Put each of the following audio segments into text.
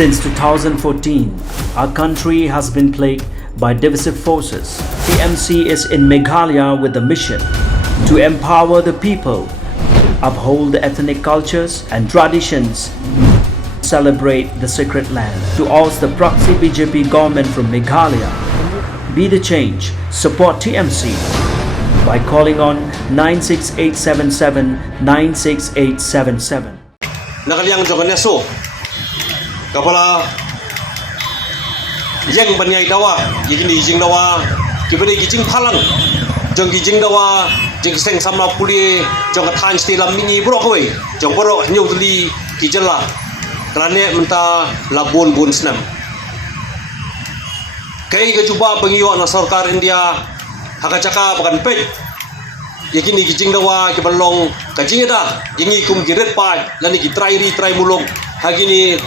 Since 2014, our country has been plagued by divisive forces. TMC is in Meghalaya with the mission to empower the people, uphold the ethnic cultures and traditions, celebrate the sacred land. To oust the proxy BJP government from Meghalaya, be the change, support TMC by calling on 96877 96877. Nakaliang jogan so kapala yang banyai dawa gini jing dawa kibani gijing phalang jong gijing dawa jing seng samla puli jong than stilam mini bro koi jong bro nyau tuli kijala kerana menta labun bun senam kai ga juba bangiyo na sarkar India hakacaka bakan pej yakini gijing dawa ke balong kajing da ingi kum giret pa lani ki try mulong hagini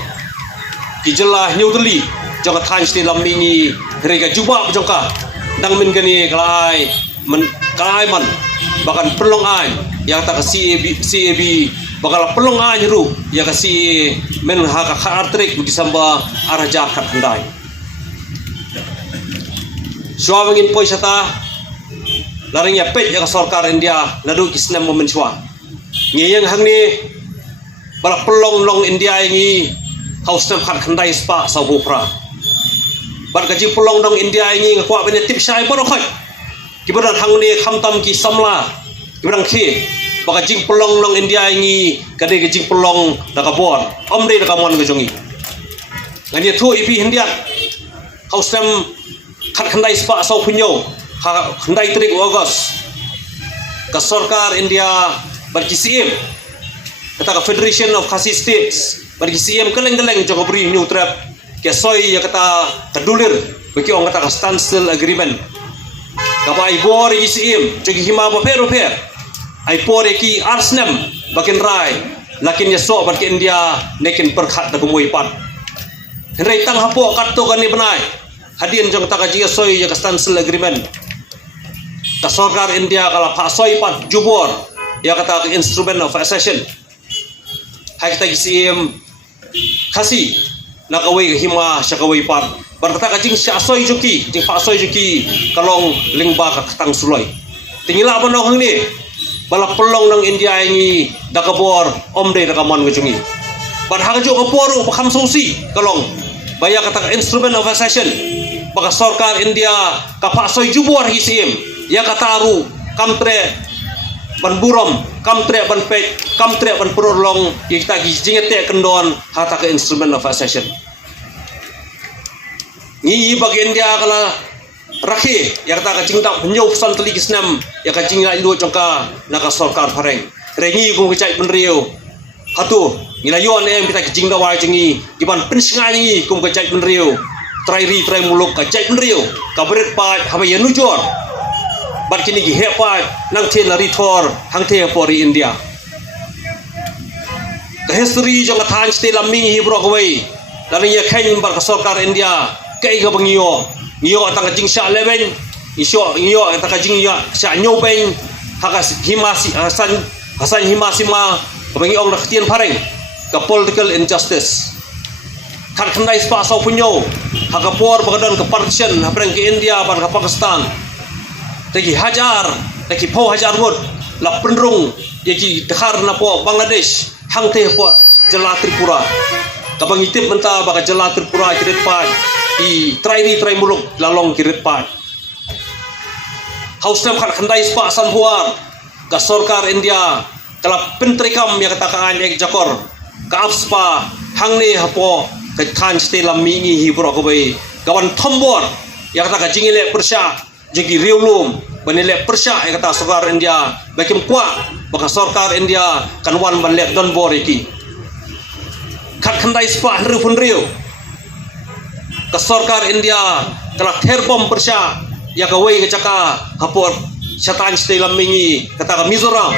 kijela nyudli jong than stilam mini rega juba jongka dang min gani kalai man bahkan pelong ai yang tak CAB bakal pelong ai ru yang kasi men haka khartrik di samba araja kat handai suawangin poisata larinya pet yang sarkar India ladu Islam momen suang ngiyang hangni bala pelong long India ini haus nam khat khandai spa sabupra bar gaji pelong dong India ini ngakwa bene tip sai boro khoi kibaran hangni khamtam ki samla kibarang khi baka jing pelong long India ini kade gajing pelong dakabor omre dakamon gajongi ngani thu ipi India haus nam khat khandai spa sau punyo khandai 3 Ogos ka sarkar India barki CM kata ka Federation of Khasi States barki CM keleng-keleng joko beri new trap ke soy ya kata kedulir bagi orang kata standstill agreement kapa ibor CM jogi hima ba pero ai por ki arsnam bakin rai lakin ya so barki India nekin perkhat da kumoi pat rai tang hapo katto kan ni benai hadin jong taka jiga soy ya standstill agreement ka sarkar India kala pa soy pat jubor ya kata instrument of accession hai kita CM kasi nakaway hima siya kaway pat berkata kajing siya soy juki jing pa soy juki kalong lingba ka katang suloy tingila ba nong ni bala pelong ng India ini dakabor omde dakamon ngajungi bar hagajo kaporu pakam susi kalong baya kata instrument of accession baka sarkar India ka pa soy jubor hisim ya kataru kamtre ban burom kamtre ban pek kamtre ban prolong kita gijingete kendon hata ke instrument of accession ni bagi India kala rakhi ya kata kacingta penyau san teli kisnam ya kacingna ilu jongka naka sarkar pareng rengi kum kecai penriu hatu nilayon em kita kacingda wa jingi diban pensingai kum kecai penriu try muluk kecai penriu kabret pa habe yanujor bar kini gi hepa nang the lari thor hang the pori India ka history jong than stilam mingi hibro kawai lari ya khain bar ka sarkar India kai ga bangiyo ngiyo atang jing sha 11 ngiyo atang jing ya sha nyopeng hakas himasi hasan himasi ma bangi ong rakhtien pareng ka political injustice kan khandai spa sau punyo hakapor bagadon ka partition hapreng ke India bar ka Pakistan tegi hajar tegi pau hajar hud la penrung yaki dekhar na po Bangladesh hang te po jela Tripura kabang itip menta baka jela Tripura kirit pa i try muluk lalong kirit pa haus nam khat khandai spa san huar ka sarkar India kala pentrikam ya katakaan ek jakor ka apspa hang ne hapo ka than stelam mingi hibro ko bai kawan thombor ya kata jingile persya jegi riulum banile persya kata sarkar India bakim kwa baka sarkar India kanwan banle don boriki khat khandai spa hru funriu ka sarkar India kala therbom persya ya kawai kecaka hapor syatan stelam mingi kata ka Mizoram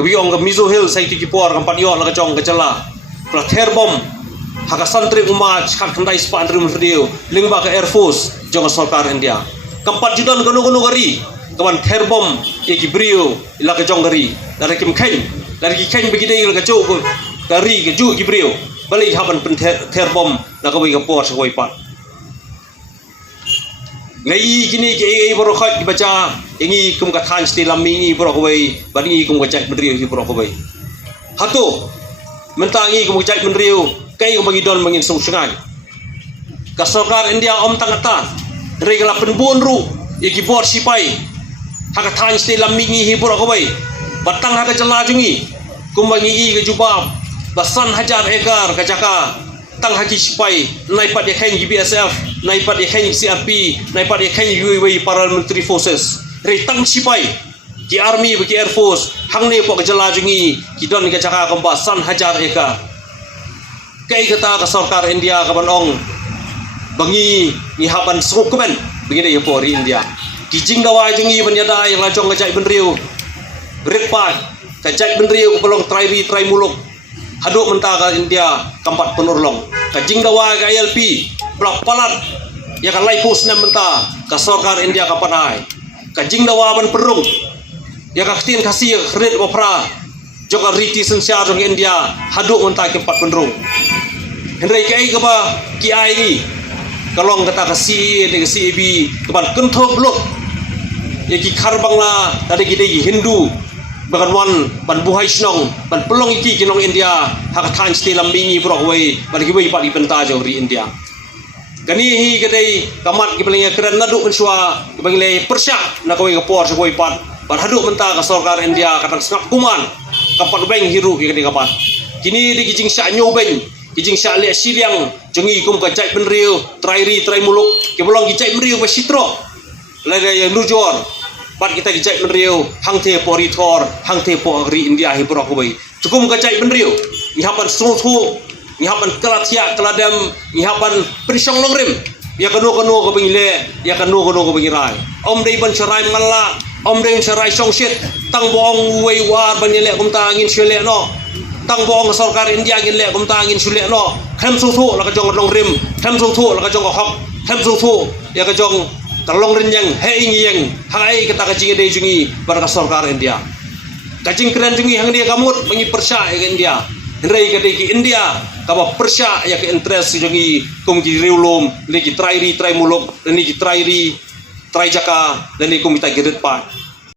gabiong ka Mizo Hill sai tikipor kampat yo la kacong kacala kala therbom haka santri umat khat khandai spa hru funriu lingba ka Air Force jong sarkar India kampat judan ganu gari kawan therbom eki brio ila ka jong gari dari kim khain dari ki khain begini ila ka chou gari ke ju ki brio balik haban pen terbom na kawai kapor sakoi pat ngai kini ke borokhat dibaca ingi kum kathan stilam mingi borokoi bani kum kacak bendriu hi borokoi hatu mentangi kum kacak bendriu kai kum bagi don mangin sung sungai ka sarkar India om tangata regla penbun ru iki bor sipai hakathan stilam mingi hi borokoi batang haka jala jungi kum bagi ke jubab basan hajar ekar kacaka tang haki sipai naipat dia khen BSF naipat dia khen CRP naipat dia khen UAE Paramilitary Forces retang sipai ki army bagi air force hangne pok jala jungi ki don ka caka kambasan hajar eka kai kata ka sarkar India ka banong bangi ni haban sukmen begini ya pori India ki jingdawa jungi banyada yang lajong ngajak benriu retpat kajak benriu pelong trai muluk haduk mentaka India kampat penurlong kajing dawa ka ILP blak palat ya ka laipus na menta ka sarkar India kapanai kajing dawa ban perung ya ka tin kasih kredit opera joka riti sensia jong India haduk menta kampat penurung hendrai kai ka ba ki ai ni kalong kata kasih de kasih bi kaban kenthok blok ya ki kharbang la tadi gidei Hindu bagan wan ban buhai snong ban pelong iki kinong India hak than stilam bingi brokwe ban gibai pak di penta jori India kani hi kadai kamat ki paling keren nadu pensua bangle persya na kowe kapor sakoi pat ban haduk menta ka sarkar India katang snap kuman kapat beng hiru ki kadai kapat kini di kijing sya nyobeng kijing sya le siliang jengi kum ka cai penriu trai muluk ki bolong ki cai mriu ba sitro lagay nujor pat kita gijai menriu hang te pori thor hang te pori India hi brok bai cukum gajai menriu ngihapan sungthu ngihapan kalatia keladam ngihapan prisong longrim ya kanu ko bingile ya kanu ko bingirai om dei ban charai malla om dei charai songsit tang bong wei war banile kum ta ngin sile no tang bong sarkar India ngin le kum ta ngin sile no khem sungthu la ka jong longrim khem sungthu la ka jong hok khem sungthu ya ka jong talong renyang hei ngiyang hangai kata kacing dei jungi bar ka sarkar India kacing keren jungi hang dia kamut mangi persya ya India hendrai ka ki India ka ba persya ya ke interest jungi kum ki riulum le ki trai muluk dan ki trai jaka dan ni kum kita gedet pa